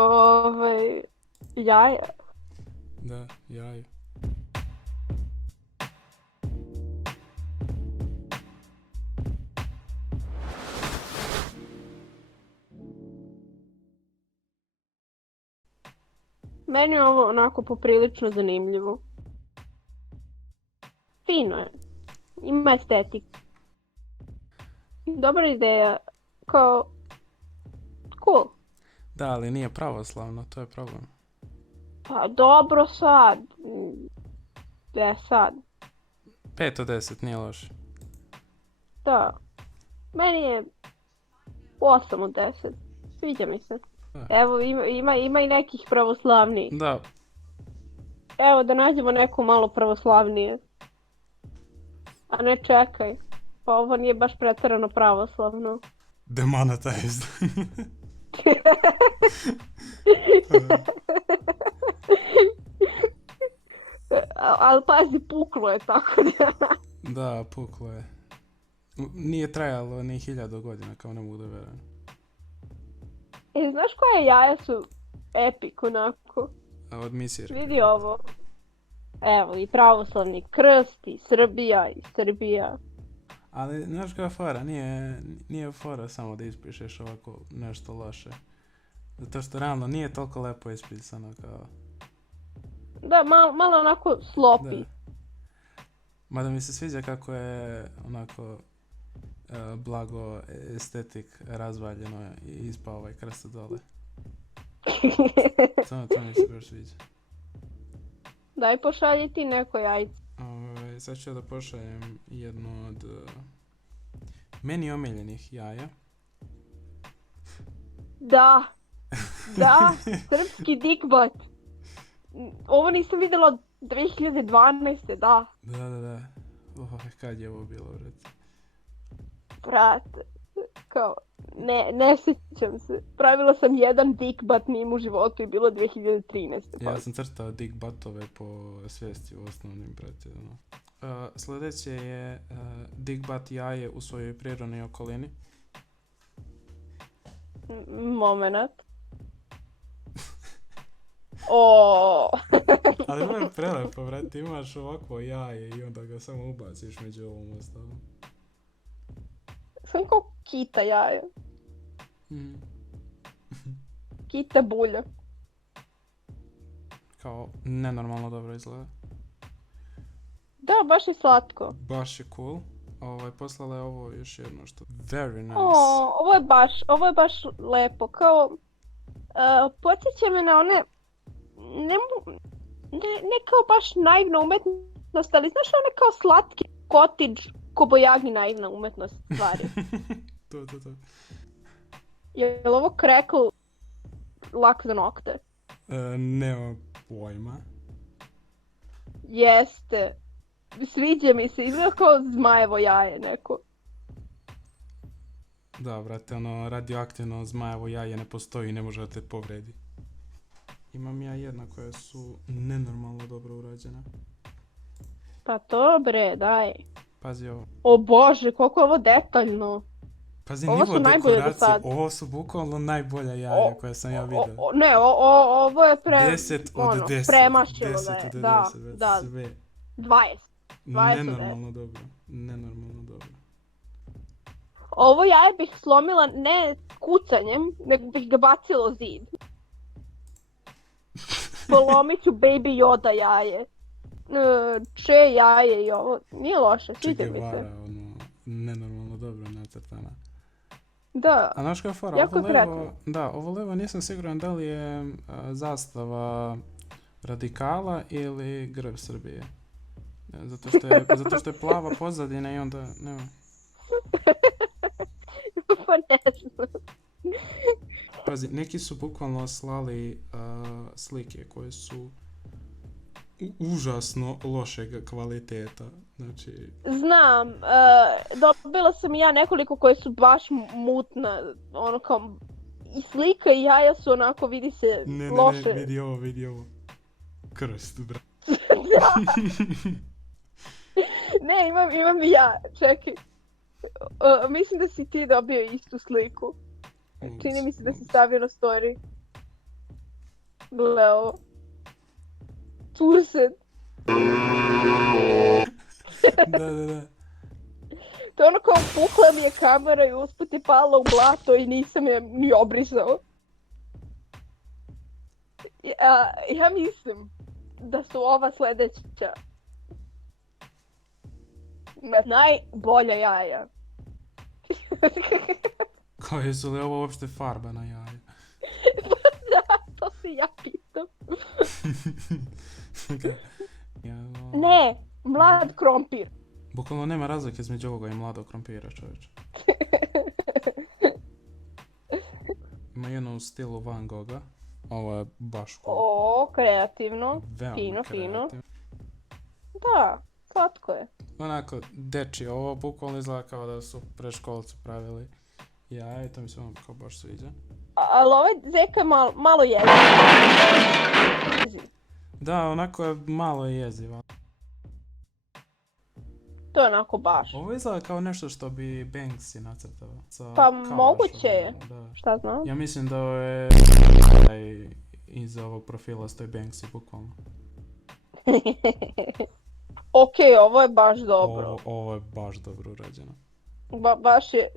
Ovaj, jaja. Da, jaje. Meni je ovo onako poprilično zanimljivo. Fino je. Ima estetik. Dobra ideja. Kao, cool. Da, ali nije pravoslavno, to je problem. Pa dobro sad. Gde sad? 5 od 10, nije loše. Da. Meni je 8 od 10. Sviđa mi se. Da. Evo, ima i nekih pravoslavnijih. Da, Evo, da nađemo neko malo pravoslavnije. A ne čekaj. Pa ovo nije baš preterano pravoslavno. demonetized. Ali pazi, puklo je tako da... Da, puklo je. Nije trajalo ni 1000 godina, kao ne mogu da verujem. Znaš koje jaja su epic onako? A od misirke. Vidi ovo. Evo, i pravoslavni krst, i Srbija, i Srbija. Ali, znaš koja je fora? Nije fora samo da ispišeš ovako nešto loše. Zato što realno nije toliko lepo ispisano kao... Da, malo onako sloppy. Da. Mada mi se sviđa kako je onako blago estetik razvaljeno i ispao ovaj krst dole. To mi se baš sviđa. Daj pošalji ti neko jajce. Sad ću da pošaljem jedno od meni omiljenih jaja. Da, srpski dikbat. Ovo nisam vidjela od 2012. Da. Da. Kad je ovo bilo, brate? Brate, kao, ne sjećam se. Pravila sam jedan dikbat meme u životu i bilo 2013. Ja sam crtao dikbatove po svijesti u osnovnim, brate. Sljedeće je dikbat jaje u svojoj prirodnoj okolini. Moment. O. Ali ovo je prelepo, brate. Imaš ovakvo jaje i onda ga samo ubaciš među ovom ostalom. Sam kao kita jaja. Mm. Kita bulja. Kao nenormalno dobro izgleda. Da, baš je slatko. Baš je cool. Poslala je ovo još jedno što... Very nice. Ovo je baš lepo. Kao, podsjeća me na one... Ne kao baš naivna umetnost, ali znaš one kao slatki cottage, Kobojagi naivna umetnost stvari. To. Je li ovo crackle lak za nokte? Nema pojma. Jeste. Sviđa mi se, izgleda kao zmajevo jaje neko. Da, brate, radioaktivno zmajevo jaje ne postoji i ne može da te povredi. Imam ja jedna koja su nenormalno dobro urađena. Pa to bre, daj. Pazi ovo. O bože, koliko je ovo detaljno. Pazi Ovo nivo su najbolje do dekoracije, sad. ovo su bukvalno najbolja jaja koja sam ja vidio. Ovo je 10 od 10. premašilo 10 da je. od 10, Da, sve. 20. Nenormalno dobro. Ovo jaje bih slomila ne kucanjem, nego bih ga bacila o zid. Polomit ću Baby Yoda jaje. Če jaje i ovo. Nije loše, sviđa mi se. Nenormalno dobro nacrtana. Da. A znaš koja je fora? Jako je kreativno. Da, ovo levo nisam siguran da li je zastava radikala ili grb Srbije. Zato što je plava pozadina i onda... Nema. Pa ne znam. Pazi, neki su bukvalno slali slike koje su užasno lošeg kvaliteta. Znači... Znam, dobila sam i ja nekoliko koje su baš mutna, ono kao i slika i jaja su onako, vidi se, loše. Ne, vidi ovo. Krst, bra. Ne, imam i ja, čekaj. Mislim da si ti dobio istu sliku. Čini mi se da si stavio na story. Gle ovo. Sused. Da. To je ono kao pukla mi je kamera i usput je pala u blato i nisam je ni obrisao. Ja mislim da su ova sljedeća najbolja jaja. Koje su li ovo uopšte farba na jaje? Da, to se ja pitam. Ja, Ne, mlad krompir. bukvalno nema razlike između ovoga i mladog krompira, čovječe. Ima jedno u stilu Van Gogha. Ovo je baš cool. O, kreativno. Veoma Fino. kreativno. Da, slatko je. Onako, deči, ovo bukvalno izgleda kao da su preškolci pravili jaje, to mi se ono kao baš sviđa. Ali ovaj zeka je malo jezik. Da, onako je malo jeziva. To je onako baš. Ovo izgleda kao nešto što bi Banksy nacrtao. Pa moguće je. Da. Šta znam? Ja mislim da je iza ovog profila stoji Banksy, bukvalno. Ok, ovo je baš dobro. Ovo je baš dobro urađeno. Baš je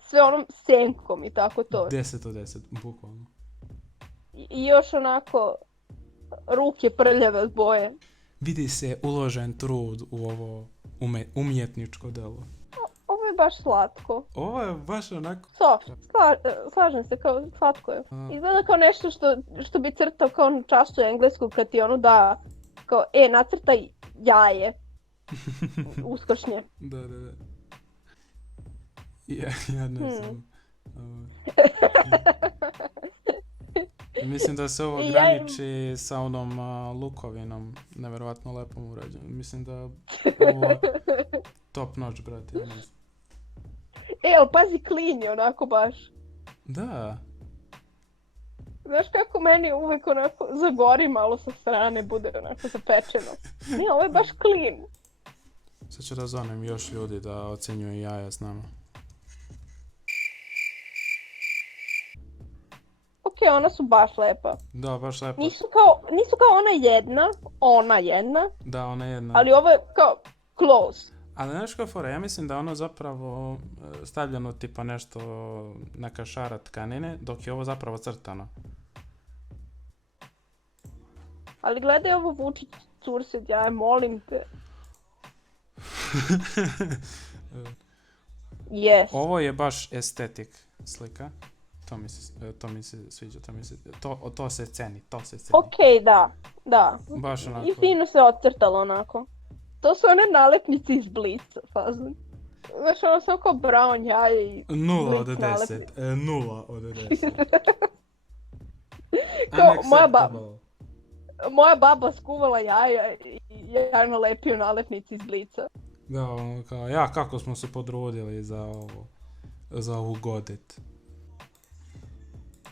sve onom senkom i tako to. 10 od 10, bukvalno. I još onako ruke prljave od boje. Vidi se uložen trud u ovo umjetničko delo. Ovo je baš slatko. Ovo je baš onako... Slažem se, kao slatko je. Izgleda kao nešto što bi crtao kao na času engleskog kad ti ono da kao, nacrtaj jaje. Uskršnje. Da. Ja ne znam. Mislim da se ovo graniči sa onom lukovinom, nevjerovatno lepom urađenom. Mislim da ovo top notch, brate, ja ne znam. Ali pazi, klin je onako baš. Da. Znaš kako meni uvijek onako zagori malo sa strane, bude onako zapečeno. Nije, ovo je baš klin. Sad ću da zovem još ljudi da ocenjuju jaja s nama. Ok, ona su baš lepa. Da, baš lepo. Nisu kao ona jedna. Da, ona je jedna. Ali ovo je kao close. Ali znaš kao fora, ja mislim da je ono zapravo stavljeno tipa nešto, neka šara tkanine, dok je ovo zapravo crtano. Ali gledaj ovo Vučić Cursed, ja molim te. Yes. Ovo je baš estetik slika. To mi se sviđa, to se ceni. Ok, da. Baš onako. I fino se ocrtalo onako. To su one nalepnice iz Blitza, fazno. Znaš, ono samo kao brown jaje i 0 od Blitz 10. nalepnice. 0 od 10. Kao Unacceptable. moja baba skuvala jaja i ja nalepio nalepnice iz Blitza. Da, ono kao, kako smo se podrudili za ovu godit.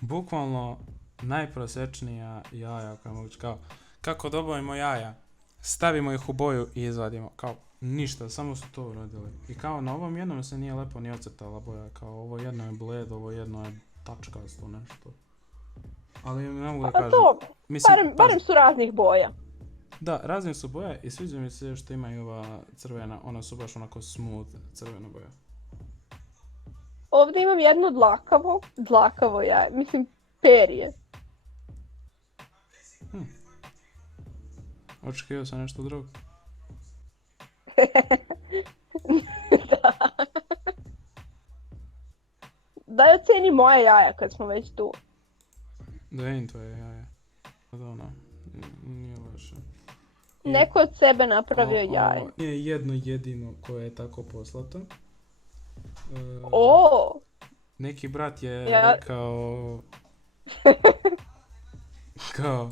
Bukvalno najprosječnija jaja koja moguće, kao, kako dobavimo jaja? Stavimo ih u boju i izvadimo, kao, ništa, samo su to uradili. I kao, na ovom jednom se nije lepo ni ocrtala boja, kao, ovo jedno je bled, ovo jedno je tačkasto nešto. Ali ne mogu da kažem. To, Mislim, barem su raznih boja. Da, razne su boje i sviđa mi se što imaju ova crvena, ona su baš onako smooth crvena boja. Ovdje imam jedno dlakavo jaje, mislim perje. Očekivao sam nešto drugo. Da. Daj oceni moje jaja kad smo već tu. Da vidim tvoje jaje. Da ono, nije loše. Neko od sebe napravio jaje. Nije jedno jedino koje je tako poslato. Neki brat je Ja. rekao... kao,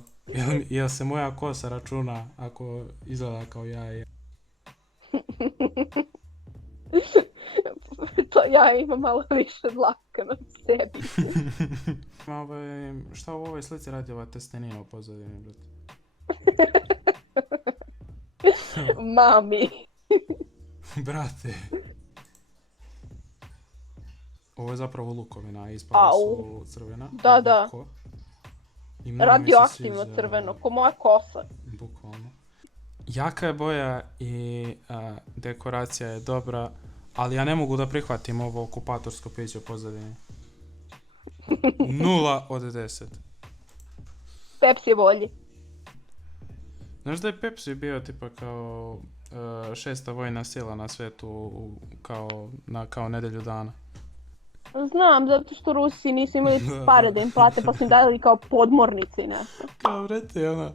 jel se moja kosa računa ako izgleda kao jaje? To ja imam malo više dlaka na sebi. Šta u ovoj slici radi ova testenina u pozadini, brat? Mami. Brate. Ovo je zapravo lukovina, a ispala su crvena. Da. Luko. I mnogo mi se radioaktivno sviđa, crveno, ko moja kosa. bukvalno. Jaka je boja i dekoracija je dobra, ali ja ne mogu da prihvatim ovo okupatorsko piće u pozadini. 0 od 10. Pepsi je bolji. Znaš da je Pepsi bio tipa kao 6. vojna sila na svijetu kao nedelju dana? Znam, zato što Rusi nisu imali pare da im plate, pa su im dali kao podmornice i nešto. Kao vrete, ono,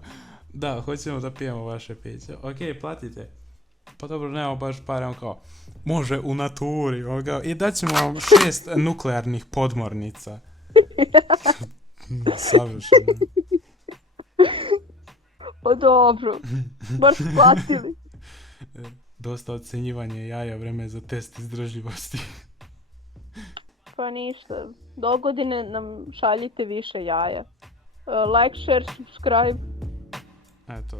da, hoćemo da pijemo vaše piće. Ok, platite. Pa dobro, nemamo baš pare, on kao, može u naturi, on kao, i daćemo vam 6 nuklearnih podmornica. Savršeno. Pa dobro, baš platili. Dosta ocjenjivanje jaja, vreme je za test izdržljivosti. Pa ništa, do godine nam šaljite više jaja. Like, share, subscribe. Eto.